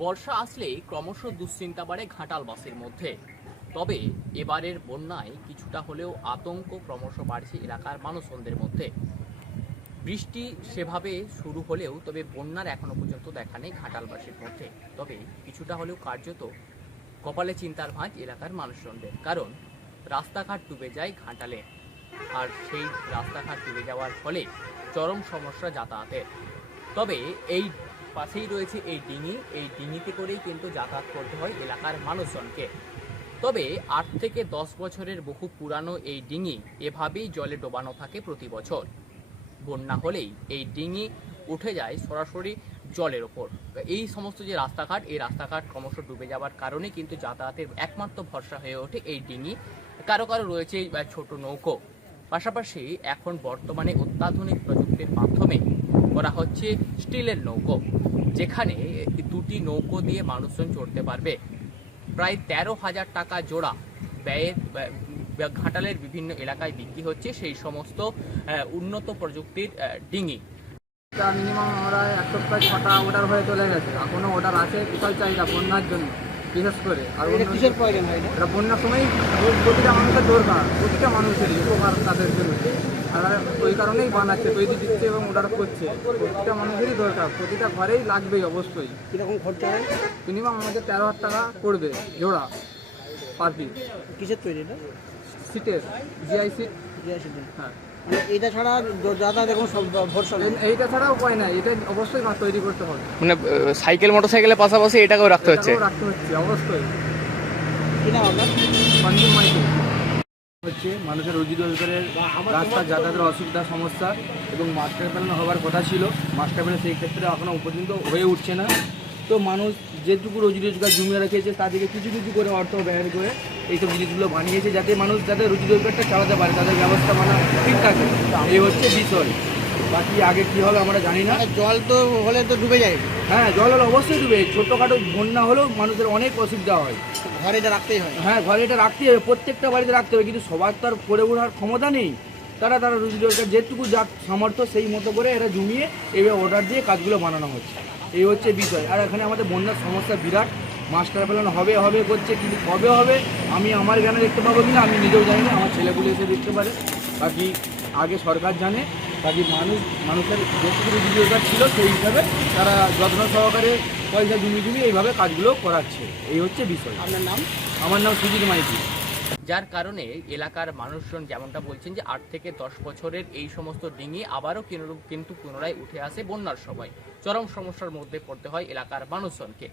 বর্ষা আসলেই ক্রমশ দুশ্চিন্তা বাড়ে ঘাটালবাসীর মধ্যে। তবে এবারের বন্যায় কিছুটা হলেও আতঙ্ক ক্রমশ বাড়ছে এলাকার মানুষজনদের মধ্যে। বৃষ্টি সেভাবে শুরু হলেও তবে বন্যার এখনো পর্যন্ত দেখা নেই ঘাটালবাসীর মধ্যে। তবে কিছুটা হলেও কার্যত কপালে চিন্তার ভাঁজ এলাকার মানুষজনদের, কারণ রাস্তাঘাট ডুবে যায় ঘাটালে। আর সেই রাস্তাঘাট ডুবে যাওয়ার ফলে চরম সমস্যা যাতায়াতের। তবে এই পাশেই রয়েছে এই ডিঙিতে করেই কিন্তু যাতায়াত করতে হয় এলাকার মানুষজনকে। তবে 8 থেকে 10 বছরের বহু পুরানো এই ডিঙি এভাবেই জলে ডোবানো থাকে প্রতি বছর। বন্যা হলেই এই ডিঙি উঠে যায় সরাসরি জলের ওপর। এই সমস্ত যে রাস্তাঘাট, এই রাস্তাঘাট ক্রমশ ডুবে যাওয়ার কারণে কিন্তু যাতায়াতের একমাত্র ভরসা হয়ে ওঠে এই ডিঙি। কারো কারো রয়েছে ছোট নৌকো। পাশাপাশি এখন বর্তমানে অত্যাধুনিক প্রযুক্তির মাধ্যমে করা হচ্ছে স্টিলের নৌকো, যেখানে দুটি নৌকো দিয়ে মানুষজন চড়তে পারবে। প্রায় 13,000 টাকা জোড়া ব্যয়ে ঘাটালের বিভিন্ন এলাকায় বিক্রি হচ্ছে সেই সমস্ত উন্নত প্রযুক্তির ডিঙি। মিনিমাম আমরা এক সপ্তাহ 6টা অর্ডার হয়ে চলে গেছে, এখনো অর্ডার আছে। বিশাল চাহিদা বন্যার জন্য, বিশেষ করে। আর কিসের প্রয়োজন হয়? এটা বন্যার সময় প্রতিটা মানুষের দরকার, প্রতিটা মানুষেরই উপকার তাদের জন্য। আর ওই কারণেই বানাচ্ছে, তৈরি দিচ্ছে এবং অর্ডার করছে। প্রতিটা মানুষেরই দরকার, প্রতিটা ঘরেই লাগবেই অবশ্যই। কীরকম খরচা হয়? মিনিমাম আমাদের 13,000 টাকা পড়বে জোড়া পার পিস। কিসের তৈরি এটা? সিটের, জিআই সিট। হ্যাঁ, এইটা ছাড়া যাতায়াত এখন ভরসা, এইটা ছাড়া উপায় নাই। এটা অবশ্যই তৈরি করতে হবে। মানে সাইকেল মোটরসাইকেলের পাশাপাশি এটাকেও রাখতে হচ্ছে অবশ্যই। কি নাম আপনার? সঞ্জীব মাইতি। হচ্ছে মানুষের রুজি রোজগারের রাস্তা, যাতায়াতের অসুবিধা সমস্যা এবং মাস্টার প্ল্যান হওয়ার কথা ছিল। মাস্টার প্ল্যান সেই ক্ষেত্রে এখনও পর্যন্ত হয়ে উঠছে না। তো মানুষ যেটুকু রুজি রোজগার জমিয়ে রেখেছে তা থেকে কিছু কিছু করে অর্থ ব্যয় করে এইসব জিনিসগুলো বানিয়েছে, যাতে মানুষ যাদের রুজি রোজগারটা চালাতে পারে, তাদের ব্যবস্থা মানা ঠিক থাকে। এই হচ্ছে বিষয়। বাকি আগে কী হবে আমরা জানি না। জল তো হলে তো ডুবে যায়। হ্যাঁ, জল হলে অবশ্যই ডুবে। ছোটোখাটো বন্যা হলেও মানুষের অনেক অসুবিধা হয়। ঘরে এটা রাখতেই হয়। হ্যাঁ, ঘরে এটা রাখতেই হবে, প্রত্যেকটা বাড়িতে রাখতে হবে। কিন্তু সবার তো আর করে ওঠার ক্ষমতা নেই। তারা রুজি রোজগার যেটুকু যা সামর্থ্য সেই মতো করে এরা জমিয়ে এইভাবে অর্ডার দিয়ে কাজগুলো বানানো হচ্ছে। এই হচ্ছে বিষয়। আর এখানে আমাদের বন্যার সমস্যা বিরাট। মাস্টার প্ল্যান হবে হবে করছে, কিন্তু কবে হবে আমি আমার জ্ঞানে দেখতে পাবো কিনা আমি নিজেও জানি না, আমার ছেলেগুলো এসে দেখতে পারে। বাকি আগে সরকার জানে। বাকি মানুষের যেটুকু রুজি রোজগার ছিল সেই হিসাবে তারা যত্ন সহকারে পয়সা জমি এইভাবে কাজগুলো করাচ্ছে। এই হচ্ছে বিষয়। আপনার নাম? আমার নাম সুজিত মাইতি। যার কারণে এলাকার মানুষজন যেমনটা বলছেন যে 8 থেকে 10 বছরের এই সমস্ত ডিঙি আবারও কিন্তু পুনরায় উঠে আসে বন্যার সময়। চরম সমস্যার মধ্যে পড়তে হয় এলাকার মানুষজনকে।